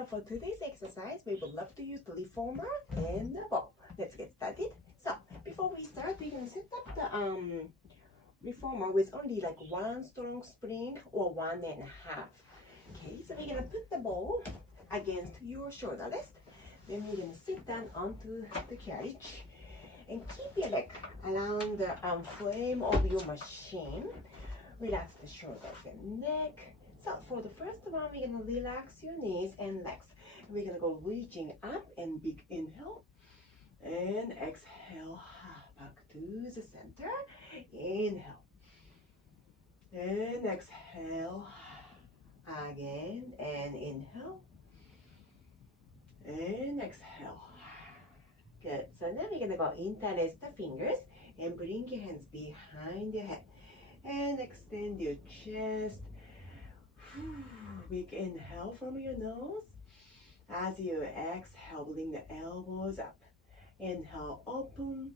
So for today's exercise, we would love to use the reformer and the ball. Let's get started. So before we start, we're going to set up the reformer with only like one strong spring or 1.5. Okay, so we're going to put the ball against your shoulder rest. Then we're going to sit down onto the carriage and keep your leg around the frame of your machine. Relax the shoulders and neck. So for the first one, we're going to relax your knees and legs. We're going to go reaching up and big inhale and exhale back to the center. Inhale and exhale again, and inhale and exhale. Good. So now we're going to go interlace the fingers and bring your hands behind your head and extend your chest. Big inhale from your nose. As you exhale, bring the elbows up. Inhale, open.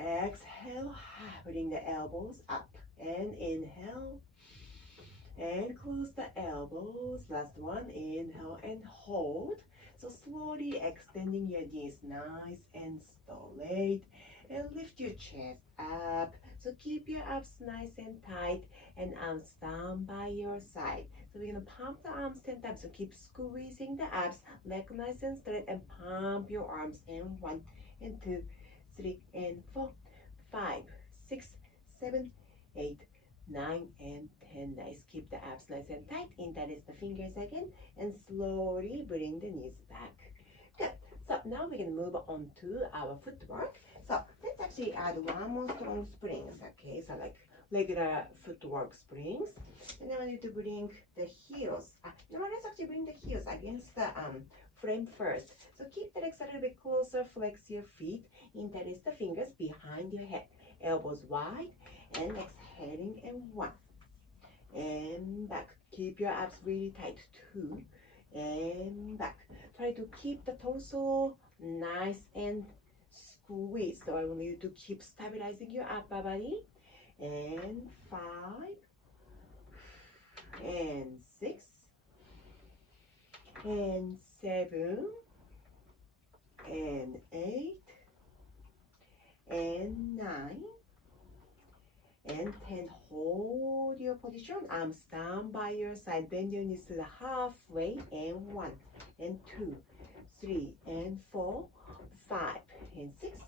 Exhale, bring the elbows up. And inhale. And close the elbows. Last one, inhale and hold. So slowly extending your knees nice and straight. And lift your chest up. So keep your abs nice and tight and arms down by your side. So we're going to pump the arms 10 times. So keep squeezing the abs, leg nice and straight, and pump your arms in 1 and 2, 3 and 4, 5, 6, 7, 8, 9 and 10. Nice. Keep the abs nice and tight. Interlace the fingers again and slowly bring the knees back. Good. So now we're going to move on to our footwork. So let's actually add one more strong springs. Okay, so like regular footwork springs. And then I need to bring the heels. Let's actually bring the heels against the frame first. So keep the legs a little bit closer, flex your feet, interlace the fingers behind your head. Elbows wide and exhaling, and 1 and back. Keep your abs really tight, 2 and back. Try to keep the torso nice and squeezed. So I want you to keep stabilizing your upper body. And 5 and 6 and 7 and 8 and 9 and 10. Hold your position, arms down by your side, bend your knees to the halfway, and 1 and 2, 3 and 4, 5 and 6,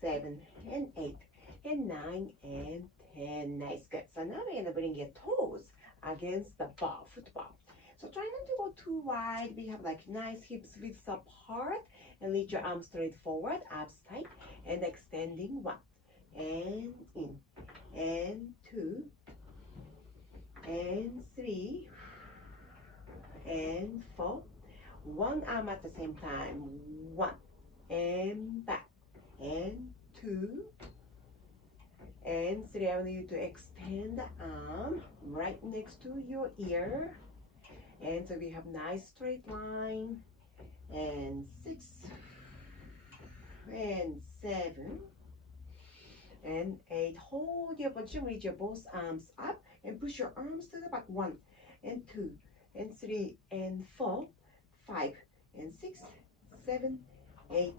7 and 8 and 9 and 10. Nice. Good. So now we're going to bring your toes against the bar, foot bar. So try not to go too wide. We have like nice hips width apart, and lead your arms straight forward, abs tight, and extending 1 and in, and 2 and 3 and 4. One arm at the same time. 1 and back, and 2 and 3. I want you to extend the arm right next to your ear. And so we have nice straight line. And 6 and 7 and 8. Hold your position, reach your both arms up and push your arms to the back. 1 and 2 and 3 and 4, 5 and 6, 7, 8,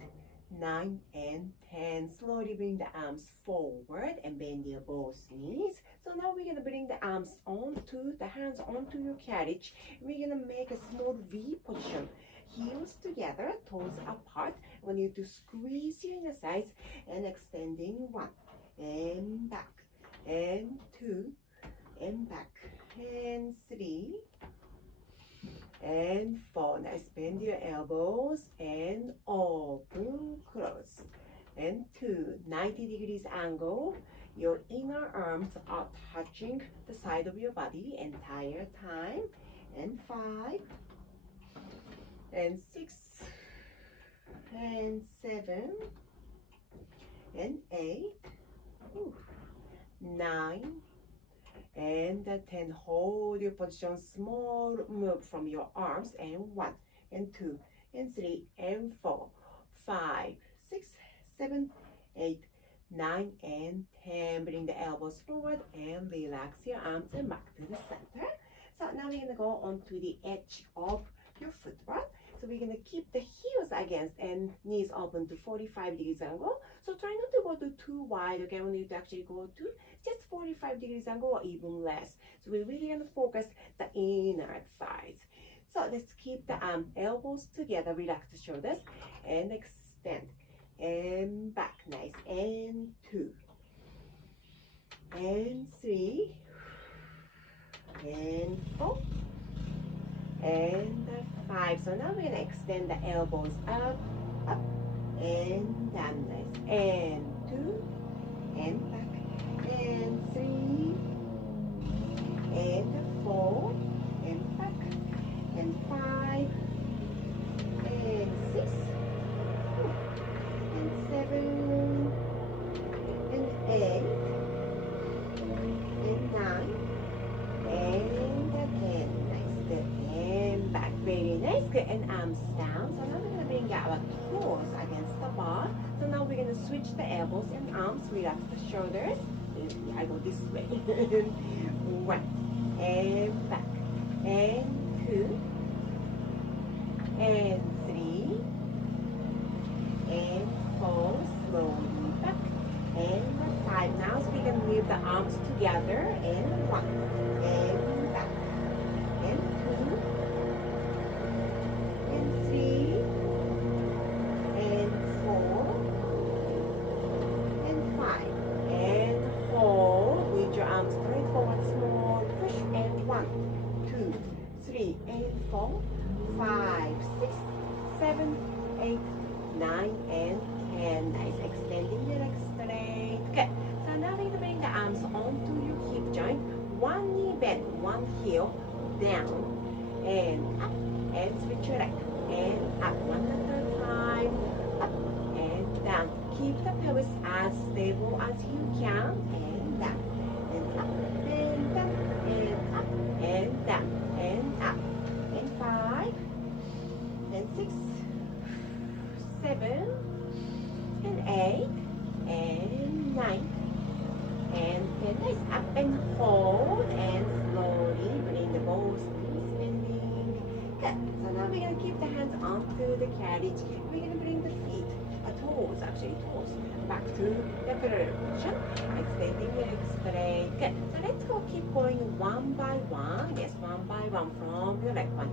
9 and 10. Slowly bring the arms forward and bend your both knees. So now we're going to bring the arms onto the hands onto your carriage. We're going to make a small V position. Heels together, toes apart. I want you to squeeze your inner thighs and extending 1 and back, and 2 and back, and 3 and 4. Nice. Bend your elbows and open, close, and 2. 90 degrees angle. Your inner arms are touching the side of your body entire time. And 5 and 6 and 7 and 8, 9 and 10. Hold your position. Small move from your arms, and 1 and 2 and 3 and 4, 5, 6, 7, 8, 9 and 10. Bring the elbows forward and relax your arms and back to the center. So now we're going to go onto the edge of your foot, right? So we're gonna keep the heels against and knees open to 45 degrees angle. So try not to go too wide, okay? We need to actually go to just 45 degrees angle or even less. So we're really gonna focus the inner thighs. So let's keep the elbows together, relax the shoulders, and extend. And back, nice. And 2. And 3. And 4. And 5. So now we're gonna extend the elbows up, up, and down, nice. And 2, and back, and 3, and 4, and back, and 5, and 6, and 7, and 8, and 9, and 10. Nice, good. And back, very nice, good. And arms down. So now we're gonna bring our toes against the bar. So now we're gonna switch the elbows and arms, relax the shoulders. I go this way. 1, and back, and 2, and 3, and 4, slowly back, and 5. Now so we can leave the arms together, and 1, and back, and 2, and 3, and 4, and 5, and hold with your arms straight forward, small push, and 1, 2, 3, and 4, 5, 6, 7, 8, 9, and 10. Nice, extending your legs straight. Good. So now we're going to bring the arms onto your hip joint. One knee bend, one heel down and up, and switch your leg and up. One at a time, up and down. Keep the pelvis as stable as you can, and down and up and down and up and down and up. And 5 and 6, 7 and 8 and 9 and 10. Nice, up and hold, and slowly bring the bones, knees bending. Good. So now we're gonna keep the hands onto the carriage. We're gonna bring the feet, toes, back to the parallel position, extending your legs straight. Good. So let's go, keep going one by one. Yes, one by one from your leg. 1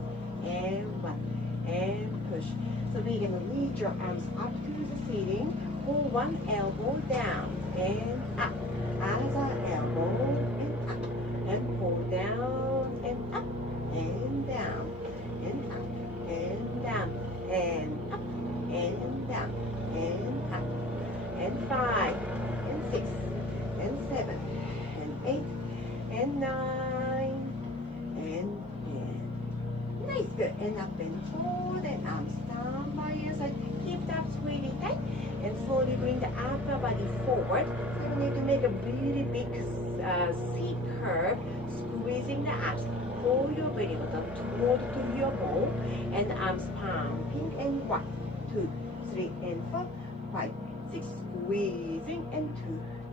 and push. So we're gonna lead your arms up to the ceiling. Pull one elbow down and up. Other elbow and up. And pull down and up and down and up and down and up and down and up. And 5 and 6 and 7 and 8 and 9 and 10. Nice, good. And up and hold, and arms down by your side. Keep the abs really tight, and slowly bring the upper body forward. So you need to make a really big C curve, squeezing the abs. Pull your belly button toward to your bowl, and arms pumping. And 1, 2, 3, and 4, 5, 6, squeezing, and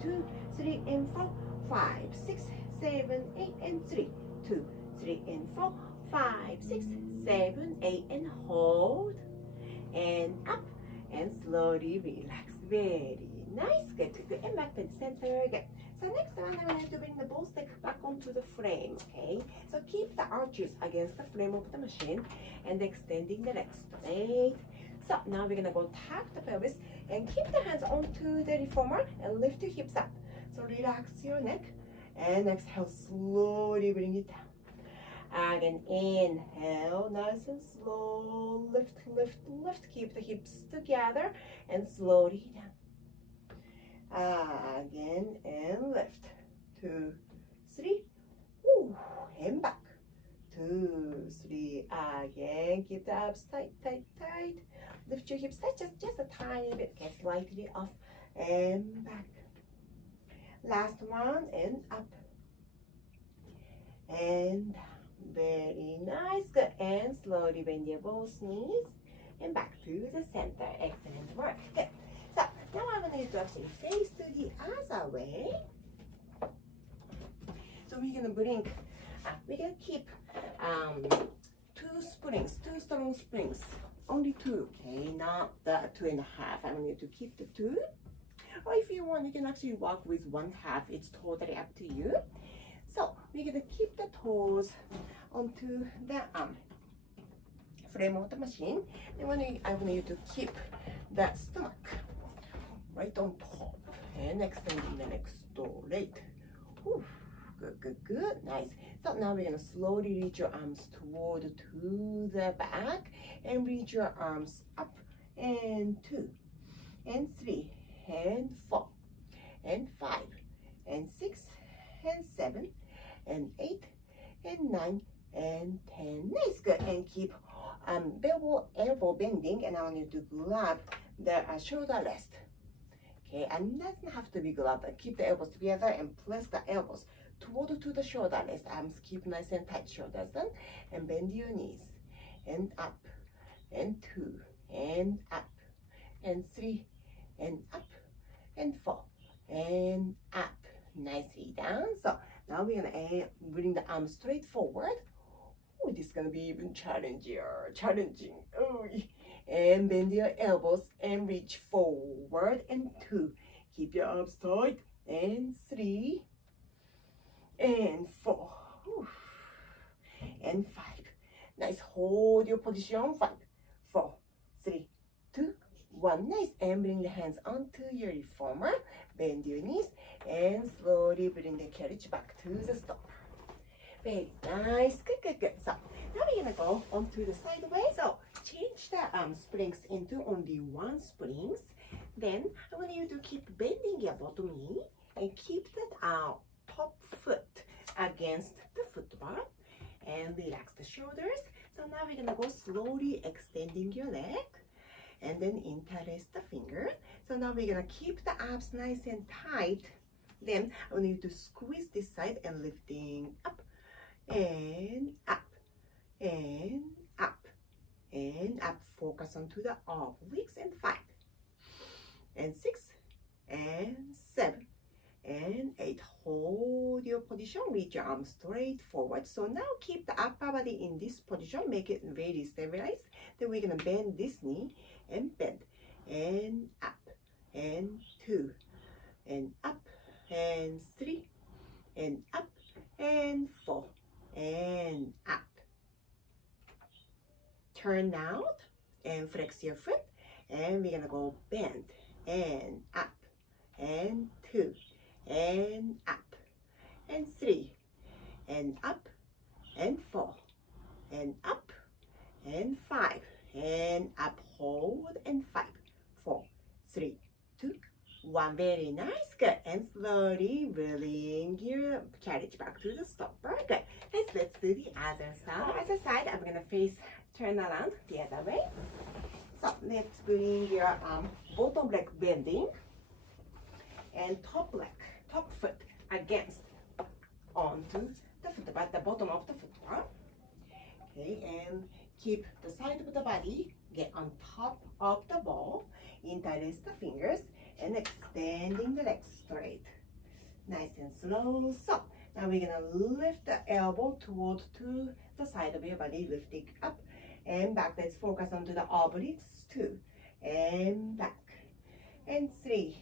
2, 2, 3, and 4, 5, 6, 7, 8, and 3, 2, 3, and 4, 5, 6, 7, 8, and hold, and up, and slowly relax. Very nice. Good, good. And back to the center. Good. So next one, I'm going to bring the ball stick back onto the frame. Okay. So keep the arches against the frame of the machine, and extending the legs straight. So now we're gonna go tap the pelvis and keep the hands onto the reformer and lift your hips up. So relax your neck, and exhale, slowly bring it down. Again, inhale, nice and slow, lift, lift, lift. Keep the hips together and slowly down. Again, and lift. 2, 3, ooh, and back. 2, 3, again. Keep the abs tight, tight, tight. Lift your hips tight, just a tiny bit. Get slightly off and back. Last one, and up and down. Very nice. Good. And slowly bend your both knees and back to the center. Excellent work. Good. So now I want you to actually face to the other way. So we're gonna keep two strong springs. Only 2, okay? Not the 2.5. I want you to keep the 2. Or if you want, you can actually walk with 1/2. It's totally up to you. So we're gonna keep the toes onto the frame of the machine. And I want you to keep the stomach right on top and extending the neck straight. Whew. Good, good, good. Nice. So now we're gonna slowly reach your arms toward to the back and reach your arms up, and 2 and 3 and 4 and 5 and 6 and 7 and 8 and 9 and 10. Nice, good. And keep elbow bending, and I want you to grab the shoulder rest. Okay, and doesn't have to be grabbed. Keep the elbows together and press the elbows toward to the shoulder rest. Arms keep nice and tight, shoulders down, and bend your knees, and up, and 2, and up, and 3, and up, and 4, and up. Nicely down. So now we're gonna bring the arms straight forward. Oh, this is gonna be even challenging. Oh, and bend your elbows and reach forward, and 2. Keep your arms tight, and 3, and 4, and 5. Nice. Hold your position. 5, 4, 3, 2, 1. Nice. And bring the hands onto your reformer. Bend your knees and slowly bring the carriage back to the stop. Very nice. Good, good, good. So now we're gonna go onto the sideways. So change the springs into only 1 springs. Then I want you to keep bending your bottom knee and keep that top foot against the foot bar, and relax the shoulders. So now we're gonna go slowly extending your leg and then interlace the finger. So now we're gonna keep the abs nice and tight. Then I want you to squeeze this side and lifting up and up and up and up. Focus onto the obliques, and 5 and 6 and 7 and 8. Hold your position, reach your arms straight forward. So now keep the upper body in this position, make it very stabilized. Then we're gonna bend this knee and bend and up and 2 and up and 3 and up and 4 and up. Turn out and flex your foot, and we're gonna go bend and up and 2 and up and 3 and up and 4 and up and 5 and up. Hold, and 5, 4, 3, 2, 1. Very nice. Good. And slowly bring your carriage back to the stopper. Good. Let's do the other side. Other side, I'm gonna turn around the other way. So let's bring your bottom leg bending and top foot against onto the foot bar, the bottom of the foot bar. Okay, and keep the side of the body, get on top of the ball, interlace the fingers, and extending the legs straight. Nice and slow. So now we're gonna lift the elbow toward to the side of your body, lifting up and back. Let's focus onto the obliques. 2 and back, and 3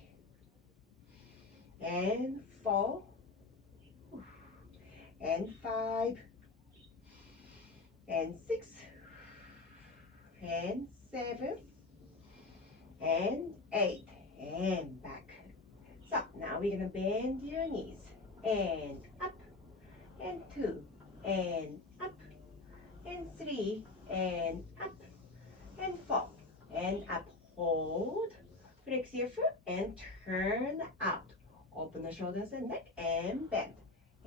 and 4 and 5 and 6 and 7 and 8 and back. So now we're gonna bend your knees and up and 2 and up and 3 and up and 4 and up. Hold, flex your foot and turn out. Open the shoulders and neck and bend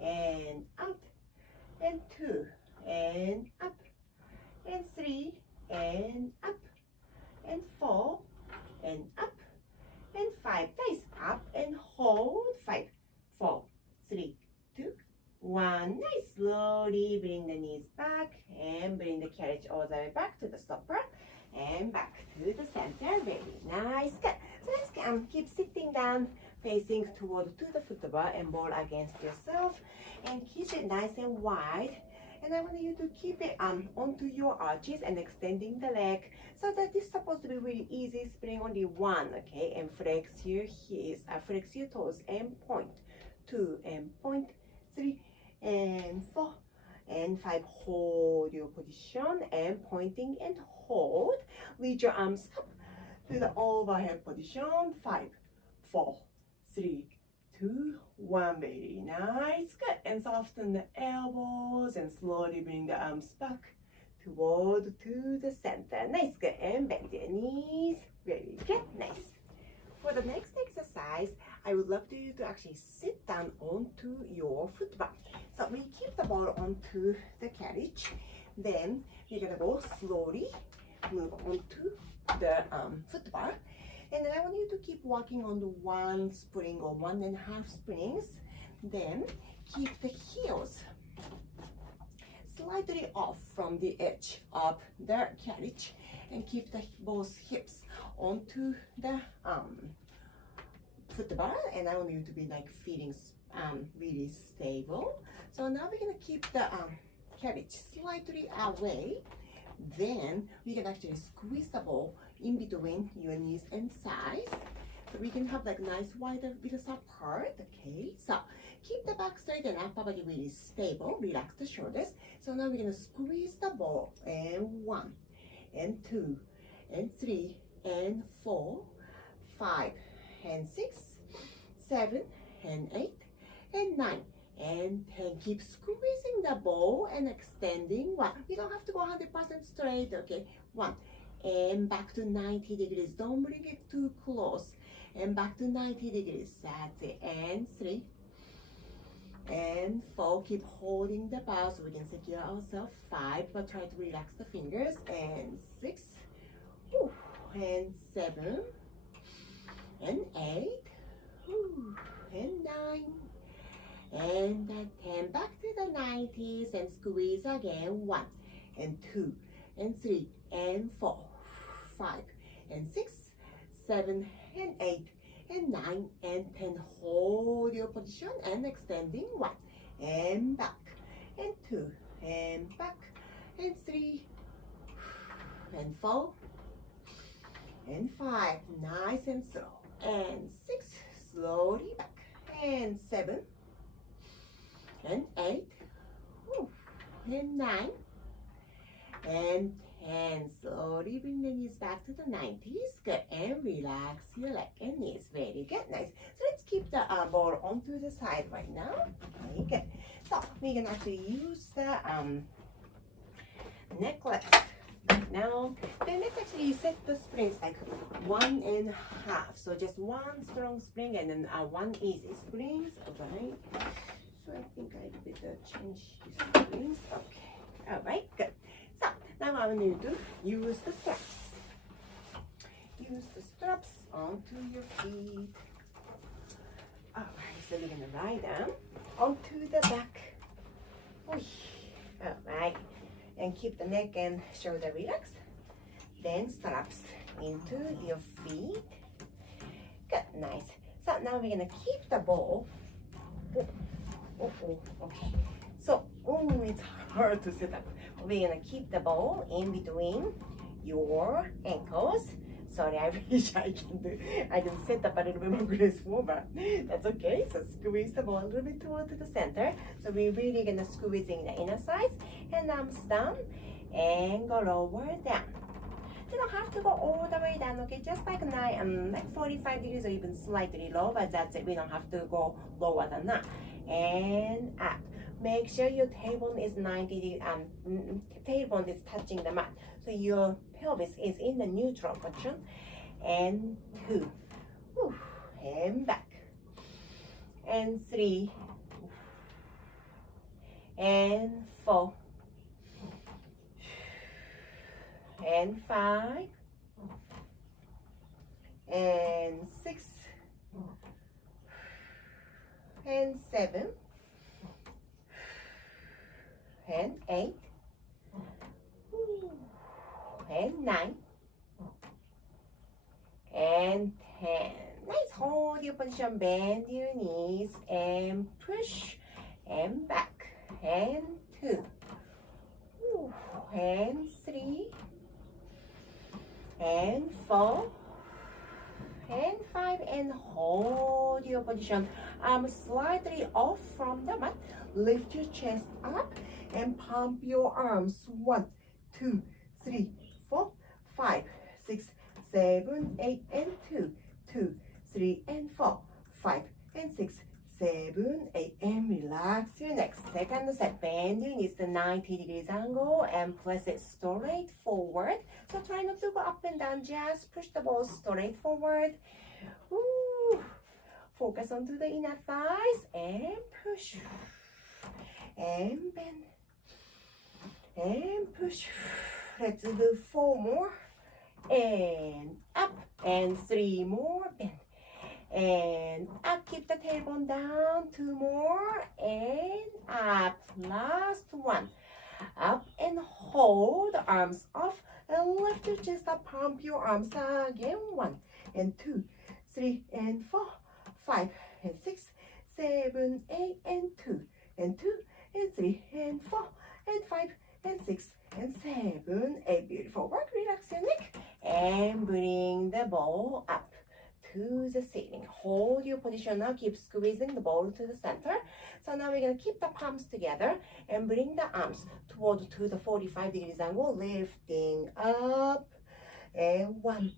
and out and 2 and up and 3 and up and 4 and up and 5. Nice. Up and hold. 5, 4, 3, 2, 1. Nice. Slowly bring the knees back and bring the carriage all the way back to the stopper and back to the center. Very nice. Good. So let's keep sitting down, facing toward to the foot bar and ball against yourself, and keep it nice and wide. And I want you to keep it onto your arches and extending the leg. So that is supposed to be really easy. Spring only one, okay? And flex your heels, flex your toes and point. 2 and point, 3 and 4 and 5. Hold your position and pointing and hold. Reach your arms up to the overhead position. 5, 4, 3, 2, 1. Very nice. Good. And soften the elbows and slowly bring the arms back toward to the center. Nice. Good. And bend your knees. Very good. Nice. For the next exercise, I would love you to actually sit down onto your footbar. So we keep the ball onto the carriage. Then we're gonna go slowly, move onto the footbar. And then I want you to keep working on the 1 spring or 1.5 springs. Then keep the heels slightly off from the edge of the carriage and keep the both hips onto the footbar. And I want you to be like feeling really stable. So now we're gonna keep the carriage slightly away. Then we can actually squeeze the ball in between your knees and thighs. So we can have like nice wide width apart. Okay, so keep the back straight and upper body really stable. Relax the shoulders. So now we're gonna squeeze the ball. And 1 and 2 and 3 and 4, 5 and 6, 7 and 8 and 9 and 10. Keep squeezing the ball and extending. 1. You don't have to go 100% straight. Okay, 1 and back to 90 degrees. Don't bring it too close. And back to 90 degrees. That's it. And 3 and 4. Keep holding the bar so we can secure ourselves. 5, but try to relax the fingers. And 6 and 7 and 8 and 9 and 10. Back to the 90s and squeeze again. 1 and 2 and 3 and 4, 5 and 6, 7 and 8 and 9 and 10. Hold your position and extending. 1 and back and 2 and back and 3 and 4 and 5. Nice and slow. And 6. Slowly back. And 7 and 8 and 9 and 10. Slowly bring the knees back to the 90s. Good. And relax your leg and knees. Very good. Nice. So let's keep the ball onto the side right now. Okay, good. So we can actually use the necklace now. Then let's actually set the springs like 1.5. So just 1 strong spring and then 1 easy springs. Alright. So I think I better change the springs. Okay. Alright, good. So now I want you to use the straps. Use the straps onto your feet. Alright, so we're gonna lie down onto the back. Alright. And keep the neck and shoulder relaxed. Then straps into your feet. Good, nice. So now we're gonna keep the ball. Okay. So, it's hard to sit up. We're gonna keep the ball in between your ankles. Sorry, I wish I can sit up a little bit more graceful, but that's okay. So squeeze the ball a little bit toward the center. So we're really gonna squeeze in the inner sides and arms down and go lower down. You don't have to go all the way down, okay? Just like 45 degrees or even slightly low, but that's it. We don't have to go lower than that. And up. Make sure your tailbone is 90 tailbone is touching the mat. So your pelvis is in the neutral position. And 2. And back. And 3. And 4. And 5. And 6. And 7. And 8. And 9. And 10. Nice. Hold your position. Bend your knees and push and back. And 2. and 3, and 4, and 5, and hold your position. Arms slightly off from the mat. Lift your chest up and pump your arms. 1, 2, 3, 4, 5, 6, 7, 8, and 2, 2, 3, and 4, 5, and 6, 7, 8, and relax your neck. Second set, bend your knees to 90 degrees angle and press it straight forward. So try not to go up and down, just push the ball straight forward. Woo. Focus onto the inner thighs and push. And bend. And push. Let's do 4 more. And up. And 3 more. Bend. And up, keep the tailbone down, 2 more, and up, last 1, up and hold, arms off, and lift your chest up, pump your arms again, 1, and 2, 3, and 4, 5, and 6, 7, 8, and 2, and 2, and 3, and 4, and 5, and 6, and 7, 8, beautiful work, relax your neck, and bring the ball up to the ceiling. Hold your position now. Keep squeezing the ball to the center. So now we're going to keep the palms together and bring the arms toward to the 45 degrees angle, lifting up. And 1,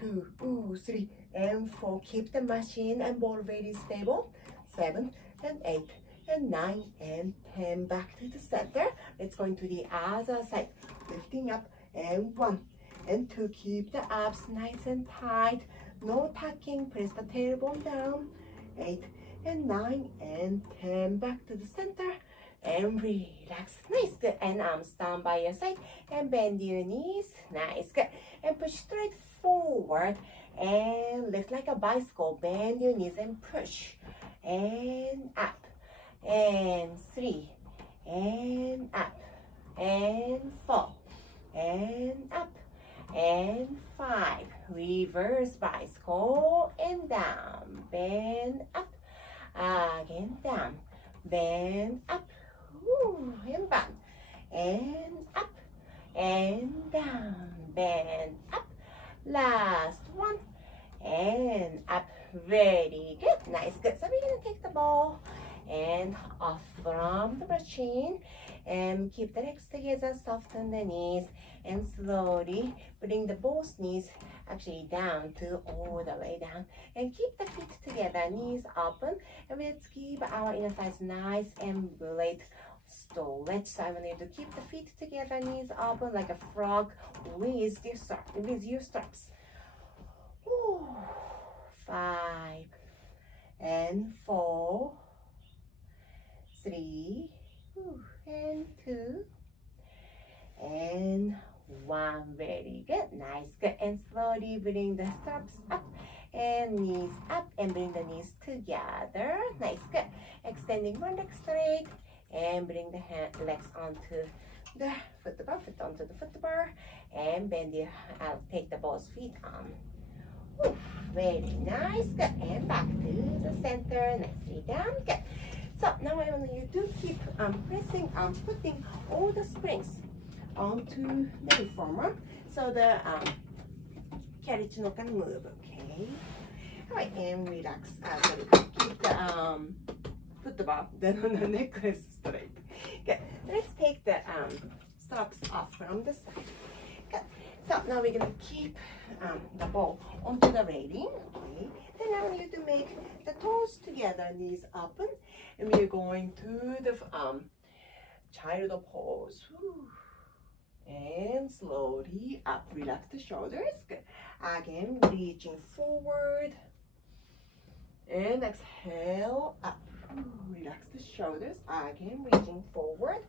2, 3, and 4. Keep the machine and ball very stable. 7, and 8, and 9, and 10. Back to the center. Let's go into the other side. Lifting up. And 1, and 2. Keep the abs nice and tight. No tucking, press the tailbone down. 8, and 9, and 10. Back to the center and relax. Nice, good. And arms down by your side and bend your knees. Nice, good. And push straight forward and lift like a bicycle. Bend your knees and push. And up. And 3, and up. And 4, and up. And 5, reverse bicycle, and down, bend up, again down, bend up, woo, and back, and up, and down, bend up, last 1, and up, very good, nice, good. So we're going to take the ball and off from the machine and keep the legs together, soften the knees, and slowly bring the both knees actually down to all the way down, and keep the feet together, knees open, and let's keep our inner thighs nice and straight. Stretch. So I want you to keep the feet together, knees open like a frog with your straps. Ooh. 5, and 4, 3, and 2, and 1. Very good, nice, good. And slowly bring the straps up and knees up, and bring the knees together. Nice, good. Extending one leg straight and bring the legs onto the foot onto the foot bar, and bend your take the both feet on. Ooh, very nice, good. And back to the center, nicely down, good. So now I want you to keep pressing, putting all the springs onto the reformer, so the carriage not gonna move. Okay. All right, and relax. Keep the football, the necklace straight. Good. Let's take the straps off from the side. Good. So now we're gonna keep the ball onto the railing. Okay. Then I want you to make the toes together, knees open, and we're going to the child pose. Whew. And slowly up, relax the shoulders. Good. Again, reaching forward. And exhale, up. Relax the shoulders. Again, reaching forward.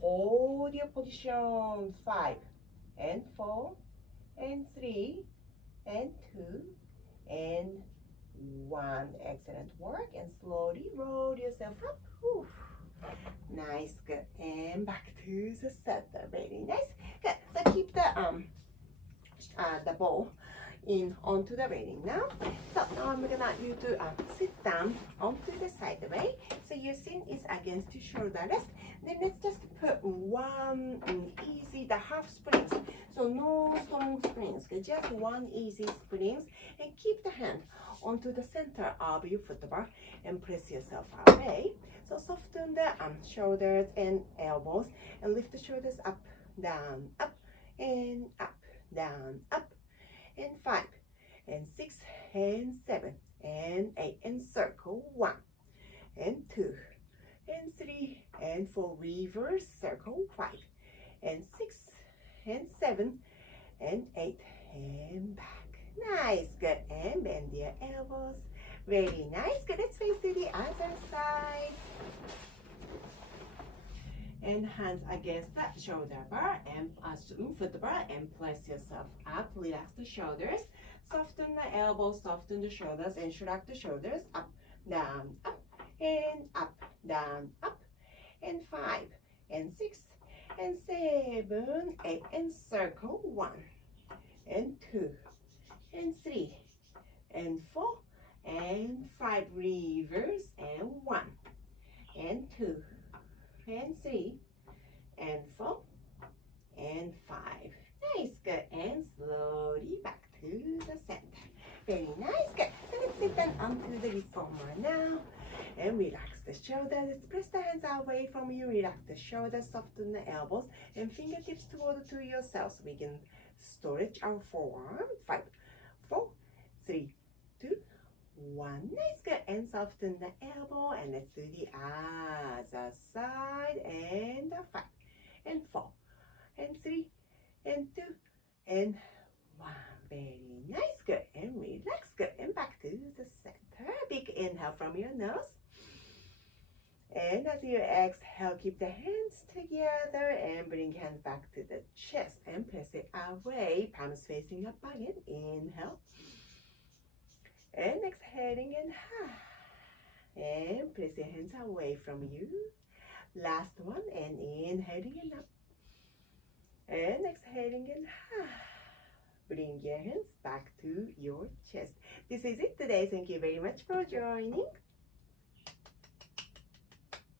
Hold your position. 5, and 4, and 3, and 2, and 1. Excellent work. And slowly roll yourself up. Whew. Nice, good. And back to the center. Very nice. Good. So keep the ball in onto the railing now. So now I'm gonna you to sit down onto the side way. So your chin is against your shoulder rest. Then let's just put one easy, the half springs. So no strong springs, just one easy springs, and keep the hand onto the center of your footbar and press yourself away. So soften the shoulders and elbows and lift the shoulders up, down, up, and up, down, up, and 5, and 6, and 7, and 8, and circle 1, and 2, and 3, and 4, reverse circle 5, and 6, and 7, and 8, and back. Nice, good, and bend your elbows. Very nice, good. Let's face to the other side. And hands against the shoulder bar and foot bar, and place yourself up. Relax the shoulders, soften the elbows, soften the shoulders, and shrug the shoulders up, down, up, down, up, and 5, and 6, and 7, 8, and circle 1, and 2, and 3, and 4, and 5, reverse, and 1, and 2, and 3, and 4, and 5. Nice, good, and slowly back to the center. Very nice, good. So let's sit down onto the reformer now and relax the shoulders. Let's press the hands away from you. Relax the shoulders, soften the elbows, and fingertips toward to yourself. So we can stretch our forearm. 5, 4, 3, 2, 1. Nice, good, and soften the elbow, and let's do the other side, and 5, and 4, and 3, and 2, and 1. Very nice, good, and relax, good, and back to the center. Big inhale from your nose, and as you exhale, keep the hands together and bring hands back to the chest and press it away, palms facing up again. Inhale, and exhaling, and press your hands away from you. Last one, and inhaling and up, and exhaling and bring your hands back to your chest. This is it today. Thank you very much for joining.